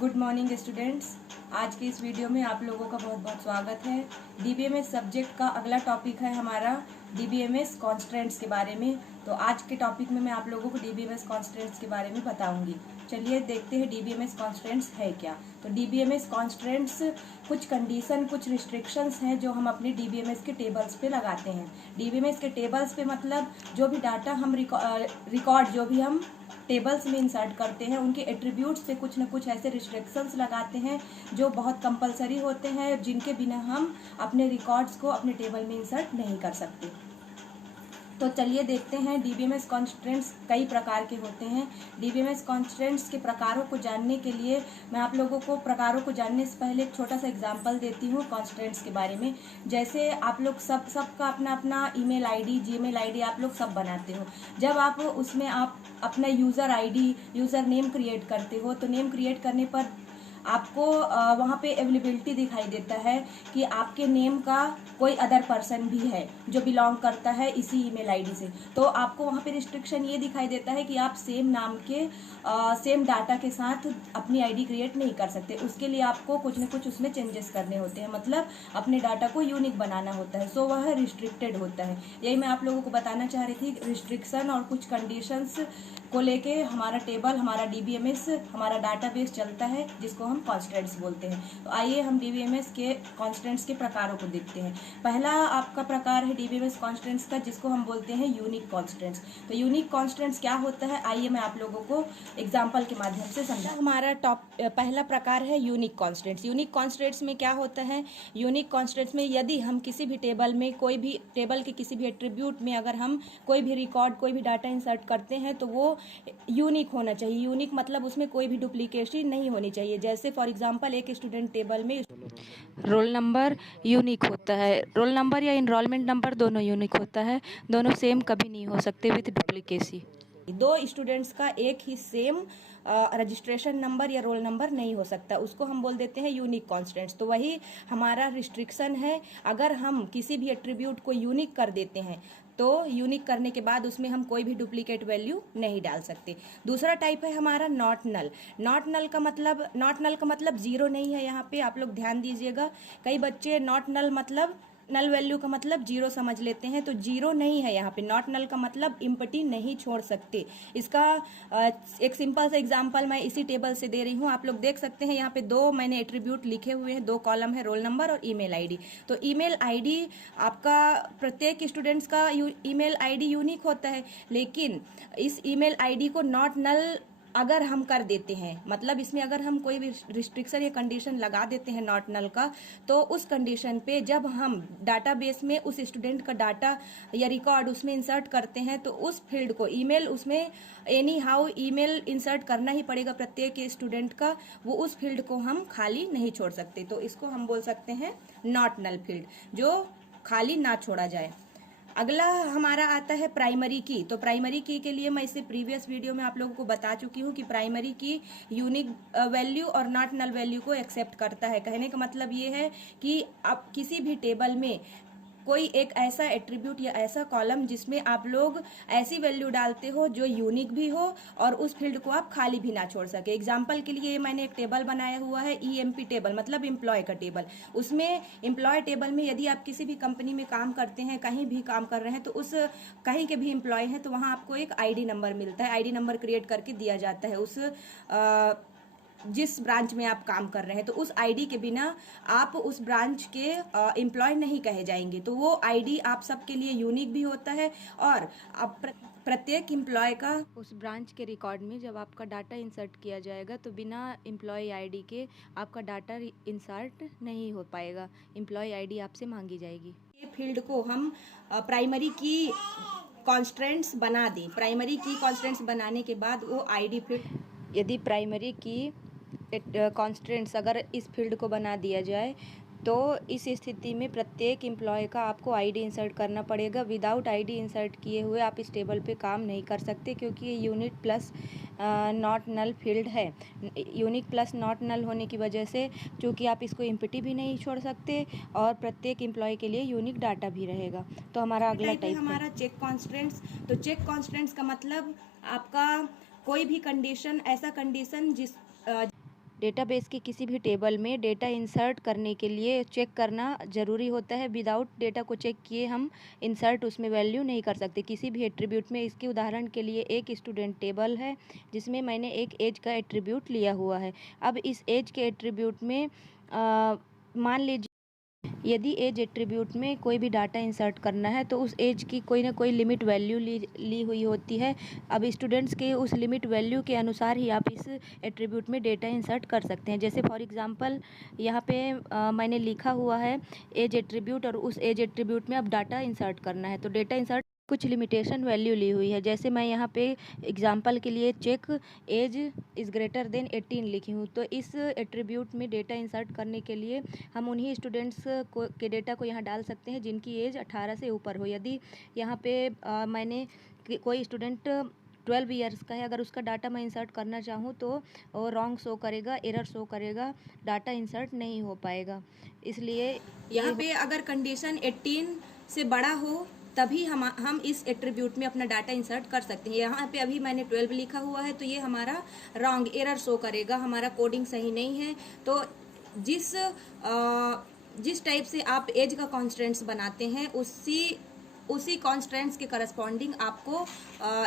Good morning students. आज की इस वीडियो में आप लोगों का बहुत बहुत स्वागत है। डीबीएमएस सब्जेक्ट का अगला टॉपिक है हमारा डीबीएमएस कॉन्स्टेंट्स के बारे में। तो आज के टॉपिक में मैं आप लोगों को डीबीएमएस कॉन्स्टेंट्स के बारे में बताऊंगी। चलिए देखते हैं डीबीएमएस कॉन्स्टेंट्स है क्या। तो डीबीएमएस कॉन्स्टेंट्स कुछ कंडीशन, कुछ रिस्ट्रिक्शंस हैं जो हम अपने डीबीएमएस के टेबल्स पे लगाते हैं। डीबीएमएस के टेबल्स पे मतलब जो भी डाटा हम रिकॉर्ड जो भी हम टेबल्स में इंसर्ट करते हैं उनके एट्रीब्यूट्स पे कुछ न कुछ ऐसे रिस्ट्रिक्शंस लगाते हैं जो बहुत कंपलसरी होते हैं, जिनके बिना हम अपने रिकॉर्ड्स को अपने टेबल में इंसर्ट नहीं कर सकते। तो चलिए देखते हैं डीबीएमएस कॉन्स्टेंट्स कई प्रकार के होते हैं। डीबीएमएस कॉन्स्टेंट्स के प्रकारों को जानने के लिए मैं आप लोगों को प्रकारों को जानने से पहले एक छोटा सा एग्जांपल देती हूँ कॉन्स्टेंट्स के बारे में। जैसे आप लोग सबका अपना अपना ईमेल आईडी, जीमेल आईडी आप लोग सब बनाते हो। जब आप उसमें आप अपना user ID, user name create करते हो तो नेम क्रिएट करने पर आपको वहाँ पे अवेलेबिलिटी दिखाई देता है कि आपके नेम का कोई अदर पर्सन भी है जो बिलोंग करता है इसी ईमेल आईडी से। तो आपको वहाँ पे रिस्ट्रिक्शन ये दिखाई देता है कि आप सेम नाम के सेम डाटा के साथ अपनी आईडी क्रिएट नहीं कर सकते। उसके लिए आपको कुछ न कुछ उसमें चेंजेस करने होते हैं, मतलब अपने डाटा को यूनिक बनाना होता है। सो वह रिस्ट्रिक्टेड होता है। यही मैं आप लोगों को बताना चाह रही थी। रिस्ट्रिक्शन और कुछ कंडीशंस को लेके हमारा टेबल, हमारा डीबीएमएस, हमारा डाटाबेस चलता है जिसको हम कॉन्स्टेंट्स बोलते हैं। तो आइए हम डीबीएमएस के कॉन्स्टेंट्स के प्रकारों को देखते हैं। पहला आपका प्रकार है डीबीएमएस कॉन्स्टेंट्स का, जिसको हम बोलते हैं यूनिक कॉन्स्टेंट्स। तो यूनिक कॉन्स्टेंट्स क्या होता है, आइए मैं आप लोगों को एग्जाम्पल के माध्यम से समझा। हमारा पहला प्रकार है यूनिक कॉन्स्टेंट्स। यूनिक कॉन्स्टेंट्स में क्या होता है, यूनिक कॉन्स्टेंट्स में यदि हम किसी भी टेबल में, कोई भी टेबल के किसी भी एट्रीब्यूट में अगर हम कोई भी रिकॉर्ड, कोई भी डाटा इंसर्ट करते हैं तो वो यूनिक होना चाहिए। यूनिक मतलब उसमें कोई भी डुप्लीकेशन नहीं होनी चाहिए। जैसे फॉर एग्जांपल एक स्टूडेंट टेबल में रोल नंबर यूनिक होता है, रोल नंबर या इनरोलमेंट नंबर दोनों यूनिक होता है, दोनों सेम कभी नहीं हो सकते विद डुप्लीकेसी। दो स्टूडेंट्स का एक ही सेम रजिस्ट्रेशन नंबर या रोल नंबर नहीं हो सकता, उसको हम बोल देते हैं यूनिक कॉन्स्टेंट्स। तो वही हमारा रिस्ट्रिक्शन है। अगर हम किसी भी एट्रीब्यूट को यूनिक कर देते हैं तो यूनिक करने के बाद उसमें हम कोई भी डुप्लीकेट वैल्यू नहीं डाल सकते। दूसरा टाइप है हमारा नॉट नल। नॉट नल का मतलब जीरो नहीं है। यहाँ पे आप लोग ध्यान दीजिएगा, कई बच्चे नॉट नल मतलब नल वैल्यू का मतलब जीरो समझ लेते हैं, तो जीरो नहीं है यहाँ पे। नॉट नल का मतलब इम्पटी नहीं छोड़ सकते। इसका एक सिंपल सा एग्जांपल मैं इसी टेबल से दे रही हूँ। आप लोग देख सकते हैं यहाँ पे दो मैंने एट्रीब्यूट लिखे हुए हैं, दो कॉलम है, रोल नंबर और ईमेल आईडी। तो ईमेल आईडी आपका प्रत्येक स्टूडेंट्स का ईमेल आईडी यूनिक होता है, लेकिन इस ईमेल आईडी को नॉट नल अगर हम कर देते हैं, मतलब इसमें अगर हम कोई भी रिस्ट्रिक्शन या कंडीशन लगा देते हैं नॉट नल का, तो उस कंडीशन पे जब हम डाटाबेस में उस स्टूडेंट का डाटा या रिकॉर्ड उसमें इंसर्ट करते हैं तो उस फील्ड को ईमेल, उसमें एनी हाउ ईमेल इंसर्ट करना ही पड़ेगा प्रत्येक स्टूडेंट का। वो उस फील्ड को हम खाली नहीं छोड़ सकते। तो इसको हम बोल सकते हैं नॉट नल फील्ड, जो खाली ना छोड़ा जाए। अगला हमारा आता है प्राइमरी की। तो प्राइमरी की के लिए मैं इससे प्रीवियस वीडियो में आप लोगों को बता चुकी हूँ कि प्राइमरी की यूनिक वैल्यू और नॉट नल वैल्यू को एक्सेप्ट करता है। कहने का मतलब ये है कि आप किसी भी टेबल में कोई एक ऐसा एट्रीब्यूट या ऐसा कॉलम जिसमें आप लोग ऐसी वैल्यू डालते हो जो यूनिक भी हो और उस फील्ड को आप खाली भी ना छोड़ सके। एग्जाम्पल के लिए मैंने एक टेबल बनाया हुआ है, ईएमपी टेबल, मतलब एम्प्लॉय का टेबल। उसमें एम्प्लॉय टेबल में यदि आप किसी भी कंपनी में काम करते हैं, कहीं भी काम कर रहे हैं, तो उस कहीं के भी एम्प्लॉय हैं तो वहाँ आपको एक आईडी नंबर मिलता है, आईडी नंबर क्रिएट करके दिया जाता है उस जिस ब्रांच में आप काम कर रहे हैं। तो उस आईडी के बिना आप उस ब्रांच के एम्प्लॉय नहीं कहे जाएंगे। तो वो आईडी आप सबके लिए यूनिक भी होता है और आप प्रत्येक एम्प्लॉय का उस ब्रांच के रिकॉर्ड में जब आपका डाटा इंसर्ट किया जाएगा तो बिना एम्प्लॉय आईडी के आपका डाटा इंसर्ट नहीं हो पाएगा, एम्प्लॉय आईडी आपसे मांगी जाएगी। ये फील्ड को हम प्राइमरी की कॉन्स्टेंट्स बना दें। प्राइमरी की कॉन्स्टेंट्स बनाने के बाद वो आईडी फील्ड, यदि प्राइमरी की कॉन्स्टेंट्स अगर इस फील्ड को बना दिया जाए तो इस स्थिति में प्रत्येक एम्प्लॉय का आपको आईडी इंसर्ट करना पड़ेगा। विदाउट आईडी इंसर्ट किए हुए आप इस टेबल पे काम नहीं कर सकते, क्योंकि ये unique plus not null field है। यूनिक प्लस नॉट नल होने की वजह से चूँकि आप इसको एम्प्टी भी नहीं छोड़ सकते और प्रत्येक एम्प्लॉय के लिए यूनिक डाटा भी रहेगा। तो हमारा अगला टाइप हमारा चेक कॉन्स्टेंट्स। तो चेक कॉन्स्टेंट्स का मतलब आपका कोई भी कंडीशन, ऐसा कंडीशन डेटाबेस के किसी भी टेबल में डेटा इंसर्ट करने के लिए चेक करना ज़रूरी होता है। विदाउट डेटा को चेक किए हम इंसर्ट उसमें वैल्यू नहीं कर सकते किसी भी एट्रीब्यूट में। इसके उदाहरण के लिए एक स्टूडेंट टेबल है जिसमें मैंने एक एज का एट्रीब्यूट लिया हुआ है। अब इस एज के एट्रीब्यूट में मान लीजिए यदि एज एट्रीब्यूट में कोई भी डाटा इंसर्ट करना है तो उस एज की कोई ना कोई लिमिट वैल्यू ली हुई होती है। अब स्टूडेंट्स के उस लिमिट वैल्यू के अनुसार ही आप इस एट्रीब्यूट में डेटा इंसर्ट कर सकते हैं। जैसे फॉर एग्जांपल यहाँ पे मैंने लिखा हुआ है एज एट्रीब्यूट और उस एज एट्रीब्यूट में अब डाटा इंसर्ट करना है तो डेटा इंसर्ट कुछ लिमिटेशन वैल्यू ली हुई है। जैसे मैं यहाँ पे एग्जांपल के लिए check age is greater than 18 लिखी हूँ। तो इस एट्रीब्यूट में डेटा इंसर्ट करने के लिए हम उन्हीं स्टूडेंट्स के डेटा को यहाँ डाल सकते हैं जिनकी एज 18 से ऊपर हो। यदि यहाँ पे मैंने कोई स्टूडेंट 12 ईयर्स का है, अगर उसका डाटा मैं इंसर्ट करना चाहूँ तो वो रॉन्ग शो करेगा, एरर शो करेगा, डाटा इंसर्ट नहीं हो पाएगा। इसलिए यहाँ पे अगर कंडीशन 18 से बड़ा हो तभी हम इस एट्रीब्यूट में अपना डाटा इंसर्ट कर सकते हैं। यहाँ पे अभी मैंने 12 लिखा हुआ है तो ये हमारा रॉन्ग एरर शो करेगा, हमारा कोडिंग सही नहीं है। तो जिस टाइप से आप एज का कॉन्स्टेंट्स बनाते हैं उसी कॉन्स्टेंट्स के करस्पॉन्डिंग आपको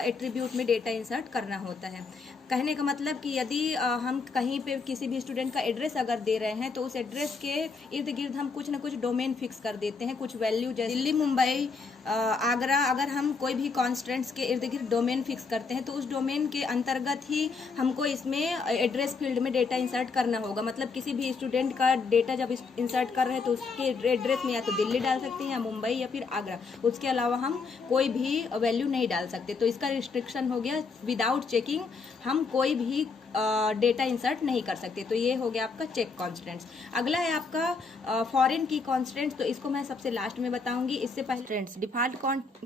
एट्रीब्यूट में डेटा इंसर्ट करना होता है। कहने का मतलब कि यदि हम कहीं पे किसी भी स्टूडेंट का एड्रेस अगर दे रहे हैं तो उस एड्रेस के इर्द गिर्द हम कुछ ना कुछ डोमेन फिक्स कर देते हैं, कुछ वैल्यू, जैसे दिल्ली, मुंबई, आगरा, अगर हम कोई भी कॉन्स्टेंट्स के इर्द गिर्द डोमेन फिक्स करते हैं तो उस डोमेन के अंतर्गत ही हमको इसमें एड्रेस फील्ड में डेटा इंसर्ट करना होगा। मतलब किसी भी स्टूडेंट का डेटा जब इंसर्ट कर रहे हैं तो उसके एड्रेस में या तो दिल्ली डाल सकते हैं या मुंबई या फिर आगरा, उसके अलावा हम कोई भी वैल्यू नहीं डाल सकते। तो इसका रिस्ट्रिक्शन हो गया, विदाउट चेकिंग हम कोई भी डेटा इंसर्ट नहीं कर सकते। तो ये हो गया आपका चेक कॉन्स्टेंट्स। अगला है आपका फॉरेन की कॉन्स्टेंट्स, तो इसको मैं सबसे लास्ट में बताऊंगी। इससे पहले डिफॉल्ट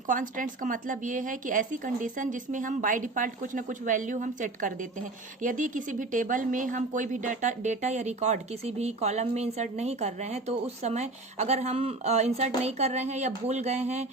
कॉन्स्टेंट्स का मतलब ये है कि ऐसी कंडीशन जिसमें हम बाय डिफॉल्ट कुछ ना कुछ वैल्यू हम सेट कर देते हैं। यदि किसी भी टेबल में हम कोई भी डेटा या रिकॉर्ड किसी भी कॉलम में इंसर्ट नहीं कर रहे हैं तो उस समय अगर हम इंसर्ट नहीं कर रहे हैं या भूल गए हैं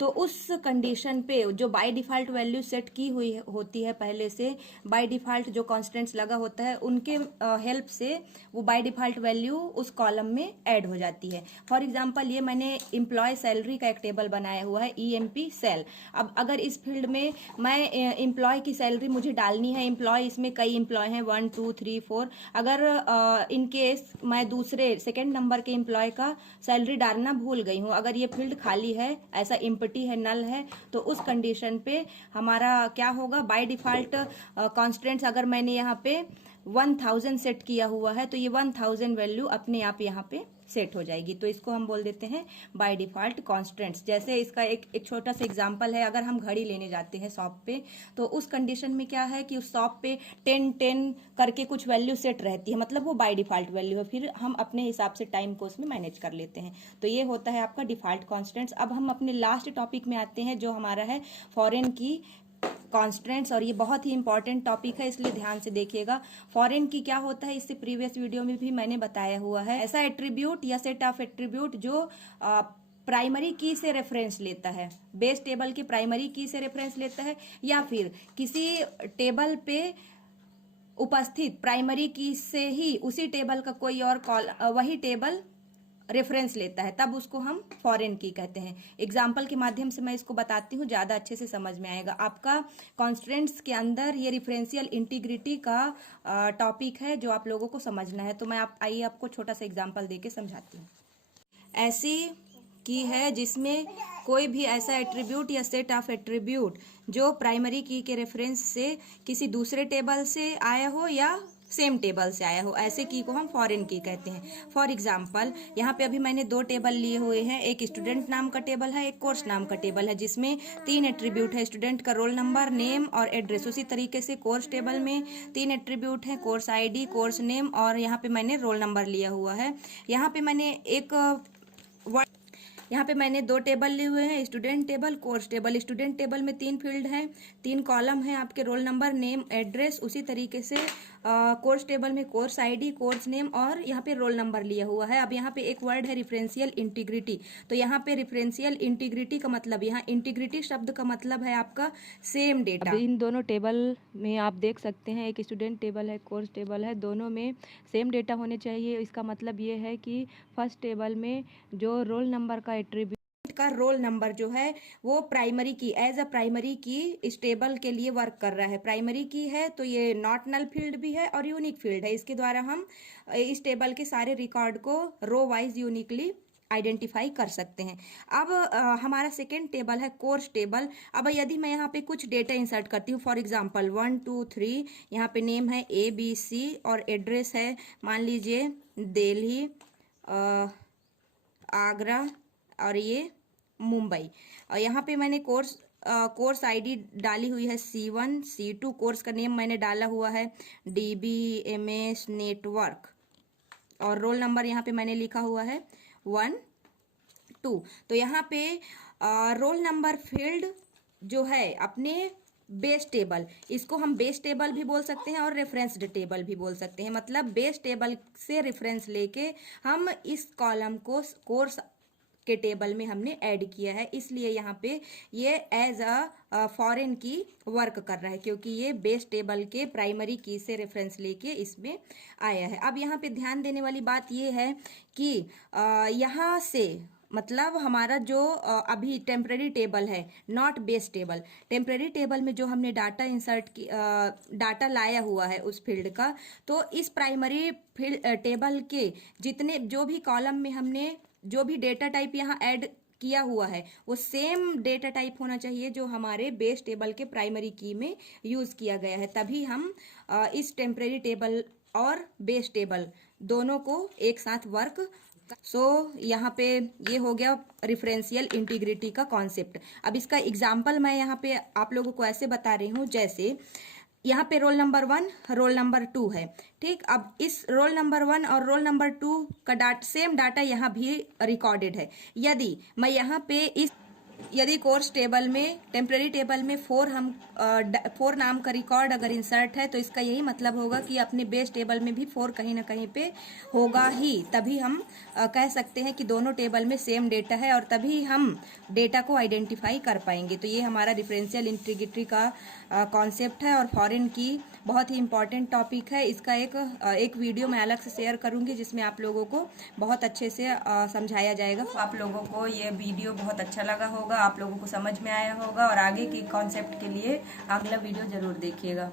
तो उस कंडीशन पे जो बाय डिफॉल्ट वैल्यू सेट की हुई होती है, पहले से बाय डिफॉल्ट जो कॉन्स्टेंट्स लगा होता है उनके हेल्प से वो बाय डिफॉल्ट वैल्यू उस कॉलम में ऐड हो जाती है। फॉर एग्जांपल ये मैंने एम्प्लॉय सैलरी का एक टेबल बनाया हुआ है EMP सेल। अब अगर इस फील्ड में मैं एम्प्लॉय की सैलरी मुझे डालनी है, एम्प्लॉय इसमें कई एम्प्लॉय हैं 1 2 3 4, अगर इन केस मैं दूसरे सेकेंड नंबर के एम्प्लॉय का सैलरी डालना भूल गई हूँ, अगर ये फील्ड खाली है, ऐसा एम्प्टी है, नल है, तो उस कंडीशन पे हमारा क्या होगा, बाय डिफॉल्ट कॉन्स्टेंट्स अगर मैंने यहाँ पे 1000 सेट किया हुआ है तो ये 1000 वैल्यू अपने आप यहाँ पे सेट हो जाएगी। तो इसको हम बोल देते हैं बाय डिफॉल्ट कॉन्स्टेंट्स। जैसे इसका एक छोटा सा एग्जांपल है, अगर हम घड़ी लेने जाते हैं शॉप पे तो उस कंडीशन में क्या है कि उस शॉप पे 10 10 करके कुछ वैल्यू सेट रहती है, मतलब वो बाय डिफॉल्ट वैल्यू है, फिर हम अपने हिसाब से टाइम को उसमें मैनेज कर लेते हैं। तो ये होता है आपका डिफॉल्ट कॉन्स्टेंट्स। अब हम अपने लास्ट टॉपिक में आते हैं जो हमारा है फॉरेन की कॉन्स्टेंट्स, और ये बहुत ही इंपॉर्टेंट टॉपिक है इसलिए ध्यान से देखिएगा। फॉरेन की क्या होता है इससे प्रीवियस वीडियो में भी मैंने बताया हुआ है। ऐसा एट्रीब्यूट या सेट ऑफ एट्रीब्यूट जो प्राइमरी की से रेफरेंस लेता है, बेस टेबल की प्राइमरी की से रेफरेंस लेता है, या फिर किसी टेबल पे उपस्थित प्राइमरी की से ही उसी टेबल का कोई और वही टेबल रेफरेंस लेता है, तब उसको हम फॉरेन की कहते हैं। एग्जाम्पल के माध्यम से मैं इसको बताती हूँ, ज़्यादा अच्छे से समझ में आएगा। आपका कॉन्स्टेंट्स के अंदर ये रिफरेंशियल इंटीग्रिटी का टॉपिक है जो आप लोगों को समझना है। तो मैं आइए आपको छोटा सा एग्जाम्पल देके समझाती हूँ। ऐसी की है जिसमें कोई भी ऐसा एट्रीब्यूट या सेट ऑफ एट्रीब्यूट जो प्राइमरी की के रेफरेंस से किसी दूसरे टेबल से आया हो या सेम टेबल से आया हो, ऐसे की को हम फॉरेन की कहते हैं। फॉर एग्जाम्पल यहाँ पे अभी मैंने 2 टेबल लिए हुए हैं, एक स्टूडेंट नाम का टेबल है, एक कोर्स नाम का टेबल है, जिसमें 3 एट्रीब्यूट है, स्टूडेंट का रोल नंबर, नेम और एड्रेस। उसी तरीके से कोर्स टेबल में 3 एट्रीब्यूट है, कोर्स ID, कोर्स नेम, और यहाँ पे मैंने रोल नंबर लिया हुआ है। यहाँ पे मैंने 2 टेबल लिए हुए हैं, student table, course table. Student table में 3 फील्ड हैं, 3 कॉलम हैं आपके, रोल नंबर, नेम, एड्रेस। उसी तरीके से कोर्स टेबल में कोर्स आईडी, कोर्स नेम और यहाँ पे रोल नंबर लिया हुआ है। अब यहाँ पे एक वर्ड है रेफरेंशियल इंटीग्रिटी। तो यहाँ पे रेफरेंशियल इंटीग्रिटी का मतलब, यहाँ इंटीग्रिटी शब्द का मतलब है आपका सेम डेटा। अब इन दोनों टेबल में आप देख सकते हैं, एक स्टूडेंट टेबल है, कोर्स टेबल है, दोनों में सेम डेटा होने चाहिए। इसका मतलब ये है कि फर्स्ट टेबल में जो रोल नंबर का एट्रीब्यूट का रोल नंबर जो है वो प्राइमरी की, एज अ प्राइमरी की इस टेबल के लिए वर्क कर रहा है। प्राइमरी की है तो ये नॉट नल फील्ड भी है और यूनिक फील्ड है। इसके द्वारा हम इस टेबल के सारे रिकॉर्ड को रो वाइज यूनिकली आइडेंटिफाई कर सकते हैं। अब हमारा सेकेंड टेबल है कोर्स टेबल। अब यदि मैं यहाँ पे कुछ डेटा इंसर्ट करती हूँ, फॉर एग्जांपल 1 2 3, यहाँ पे नेम है ABC और एड्रेस है मान लीजिए दिल्ली, आगरा और ये मुंबई। और यहाँ पे मैंने कोर्स आईडी डाली हुई है C1 C2, कोर्स का नेम मैंने डाला हुआ है DBMS नेटवर्क और रोल नंबर यहाँ पे मैंने लिखा हुआ है 1 2। तो यहाँ पे रोल नंबर फील्ड जो है अपने बेस टेबल, इसको हम बेस टेबल भी बोल सकते हैं और रेफरेंस्ड टेबल भी बोल सकते हैं। मतलब बेस टेबल से रेफरेंस लेके हम इस कॉलम को कोर्स के टेबल में हमने ऐड किया है, इसलिए यहाँ पे ये एज अ फॉरेन की वर्क कर रहा है, क्योंकि ये बेस टेबल के प्राइमरी की से रेफरेंस लेके इसमें आया है। अब यहाँ पे ध्यान देने वाली बात ये है कि यहाँ से मतलब हमारा जो अभी टेम्परेरी टेबल है, not base table, temporary table में जो हमने डाटा इंसर्ट की डाटा लाया हुआ है उस फील्ड का, तो इस प्राइमरी फील्ड टेबल के जितने जो भी कॉलम में हमने जो भी डेटा टाइप यहाँ ऐड किया हुआ है वो सेम डेटा टाइप होना चाहिए जो हमारे बेस टेबल के प्राइमरी की में यूज किया गया है। तभी हम इस टेम्परेरी टेबल और बेस टेबल दोनों को एक साथ वर्क। यहाँ पे ये हो गया रेफरेंशियल इंटीग्रिटी का कॉन्सेप्ट। अब इसका एग्जाम्पल मैं यहाँ पे आप लोगों को ऐसे बता रही हूँ, जैसे यहाँ पे रोल नंबर 1 रोल नंबर 2 है, ठीक। अब इस रोल नंबर 1 और रोल नंबर 2 का सेम डाटा यहाँ भी रिकॉर्डेड है। यदि मैं यहाँ पे यदि कोर्स टेबल में टेम्परेरी टेबल में 4 नाम का रिकॉर्ड अगर इंसर्ट है, तो इसका यही मतलब होगा कि अपने बेस टेबल में भी 4 कहीं ना कहीं पे होगा ही। तभी हम कह सकते हैं कि दोनों टेबल में सेम डेटा है और तभी हम डेटा को आइडेंटिफाई कर पाएंगे। तो ये हमारा डिफरेंशियल इंटीग्रिटी का कॉन्सेप्ट है और फॉरेन की बहुत ही इंपॉर्टेंट टॉपिक है। इसका एक वीडियो मैं अलग से शेयर करूंगी जिसमें आप लोगों को बहुत अच्छे से समझाया जाएगा। आप लोगों को ये वीडियो बहुत अच्छा लगा होगा, आप लोगों को समझ में आया होगा और आगे की कॉन्सेप्ट के लिए अगला वीडियो जरूर देखिएगा।